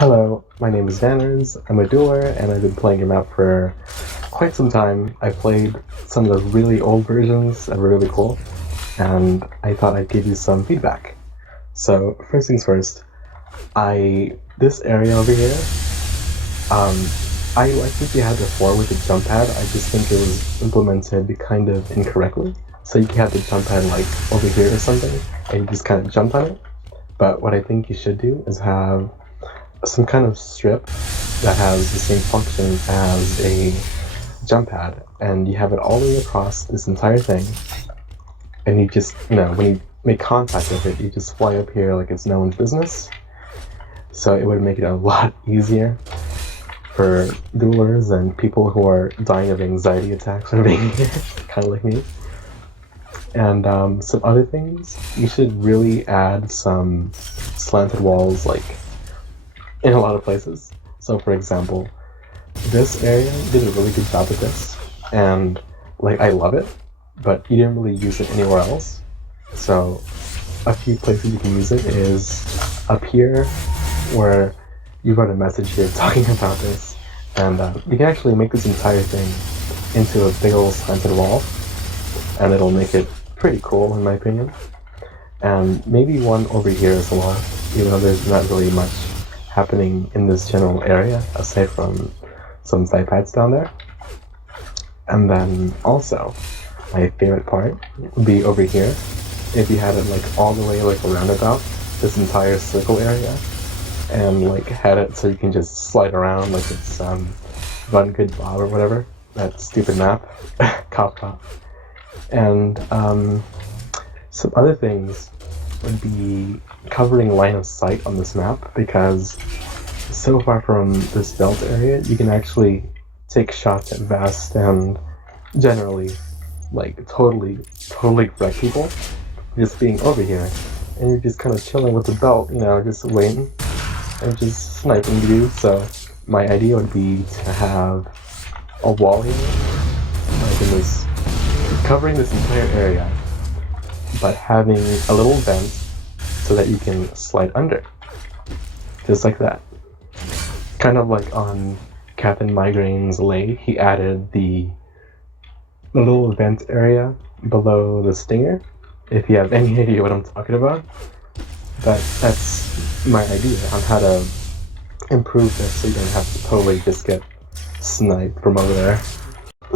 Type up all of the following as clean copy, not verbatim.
Hello, my name is Vanners. I'm a dueler, and I've been playing your map for quite some time. I played some of the really old versions that were really cool, and I thought I'd give you some feedback. So, first things first, this area over here, I liked what you had before with the jump pad. I just think it was implemented kind of incorrectly. So you can have the jump pad like over here or something, and you just kind of jump on it. But what I think you should do is have some kind of strip that has the same function as a jump pad, and you have it all the way across this entire thing, and you just, when you make contact with it, you just fly up here like it's no one's business. So it would make it a lot easier for duelers and people who are dying of anxiety attacks from being here, kind of like me. And some other things, you should really add some slanted walls, like in a lot of places. So for example, this area did a really good job with this, and like I love it, but you didn't really use it anywhere else. So a few places you can use it is up here, where you wrote a message here talking about this, and you can actually make this entire thing into a big old slanted wall, and it'll make it pretty cool in my opinion. And maybe one over here as well, even though there's not really much happening in this general area aside from some side pads down there. And then also, my favorite part would be over here. If you had it like all the way like around about this entire circle area, and like had it so you can just slide around like it's Run Good Bob or whatever, that stupid map, Cop. And some other things would be covering line of sight on this map, because so far from this belt area, you can actually take shots at Vast and generally, like, totally wreck people just being over here. And you're just kind of chilling with the belt, just waiting and just sniping dudes. So my idea would be to have a wall here, like in this, covering this entire area, but having a little vent so that you can slide under. Just like that. Kind of like on Captain Migraine's Lay, he added the little vent area below the stinger. If you have any idea what I'm talking about, that's my idea on how to improve this so you don't have to totally just get sniped from over there.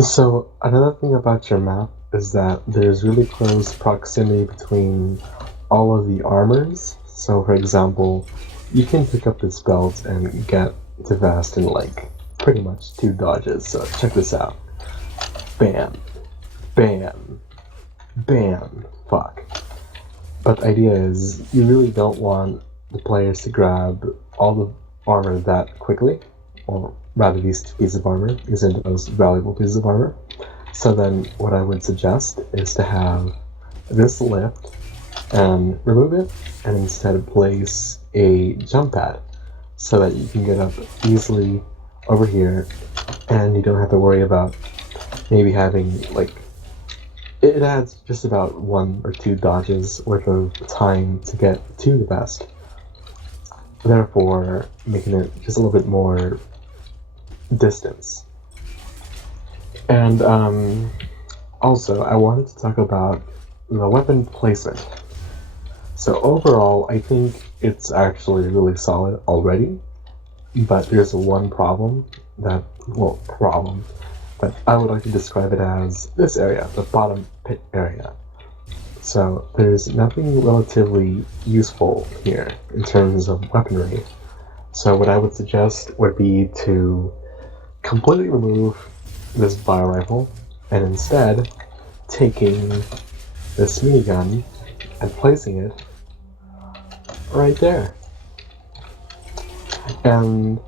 So another thing about your map is that there's really close proximity between all of the armors. So for example, you can pick up this belt and get to Vast in like pretty much 2 dodges. So check this out. Bam, bam, bam, fuck. But the idea is you really don't want the players to grab all the armor that quickly, or rather these 2 pieces of armor. These are the most valuable pieces of armor. So then what I would suggest is to have this lift and remove it, and instead place a jump pad so that you can get up easily over here, and you don't have to worry about maybe having like, it adds just about 1 or 2 dodges worth of time to get to the best, therefore making it just a little bit more distance. And also I wanted to talk about the weapon placement. So overall, I think it's actually really solid already, but there's one problem that I would like to describe it as this area, the bottom pit area. So there's nothing relatively useful here in terms of weaponry. So what I would suggest would be to completely remove this bio rifle, and instead taking this minigun and placing it right there. And,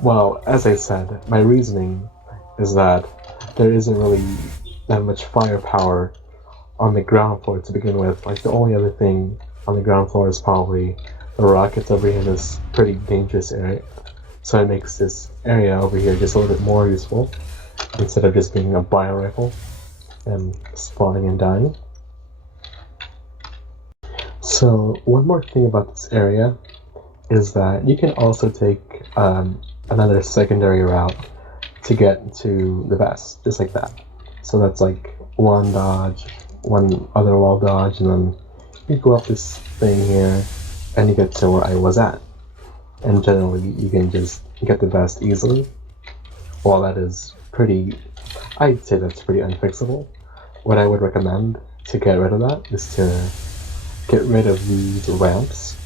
well, as I said, my reasoning is that there isn't really that much firepower on the ground floor to begin with. Like, the only other thing on the ground floor is probably the rockets over here in this pretty dangerous area. So it makes this area over here just a little bit more useful, instead of just being a bio rifle and spawning and dying. So one more thing about this area is that you can also take another secondary route to get to the vest, just like that. So that's like one dodge, one other wall dodge, and then you go up this thing here, and you get to where I was at. And generally, you can just get the vest easily. While that is pretty, I'd say that's pretty unfixable. What I would recommend to get rid of that is to get rid of these ramps,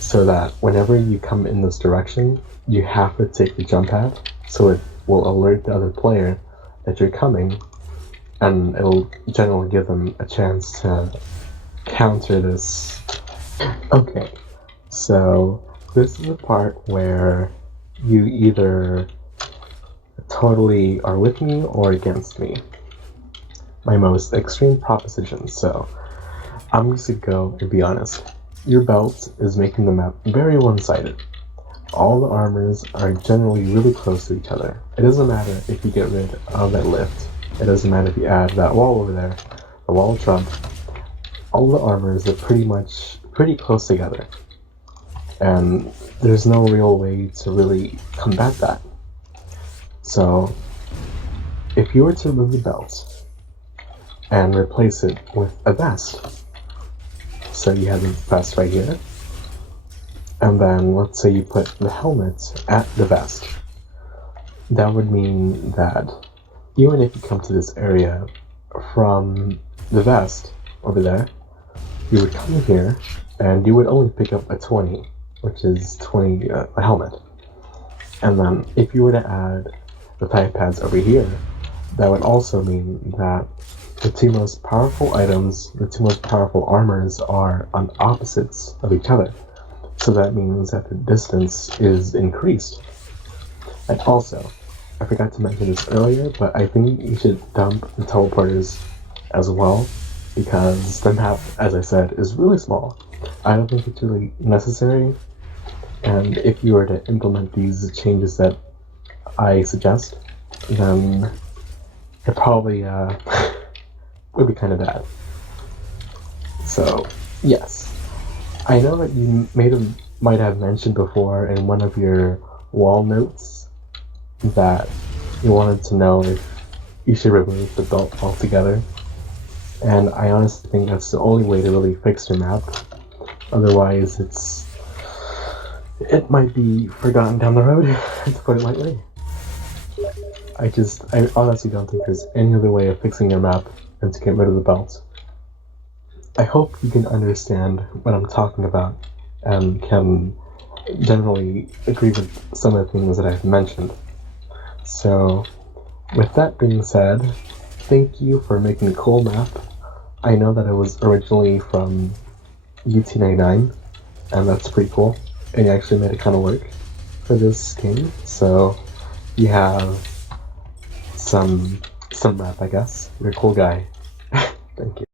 so that whenever you come in this direction, you have to take the jump pad, so it will alert the other player that you're coming, and it'll generally give them a chance to counter this. Okay, so this is the part where you either totally are with me or against me. My most extreme proposition, so I'm just gonna go and be honest. Your belt is making the map very one-sided. All the armors are generally really close to each other. It doesn't matter if you get rid of that lift. It doesn't matter if you add that wall over there, the wall of Trump. All the armors are pretty close together. And there's no real way to really combat that. So, if you were to remove the belt and replace it with a vest, so you have the vest right here, and then let's say you put the helmet at the vest, that would mean that even if you come to this area from the vest over there, you would come here and you would only pick up a 20, which is 20 a helmet. And then if you were to add the thigh pads over here, that would also mean that the two most powerful items, the two most powerful armors are on opposites of each other. So that means that the distance is increased. And also, I forgot to mention this earlier, but I think you should dump the teleporters as well, because the map, as I said, is really small. I don't think it's really necessary, and if you were to implement these changes that I suggest, then it probably would be kind of bad. So, yes. I know that you might have mentioned before in one of your wall notes that you wanted to know if you should remove the belt altogether. And I honestly think that's the only way to really fix your map. Otherwise, it might be forgotten down the road, to put it lightly. I honestly don't think there's any other way of fixing your map than to get rid of the belt. I hope you can understand what I'm talking about and can generally agree with some of the things that I've mentioned. So, with that being said, thank you for making a cool map. I know that it was originally from UT99, and that's pretty cool. And you actually made it kind of work for this game, so you have some rep, I guess. You're a cool guy. Thank you.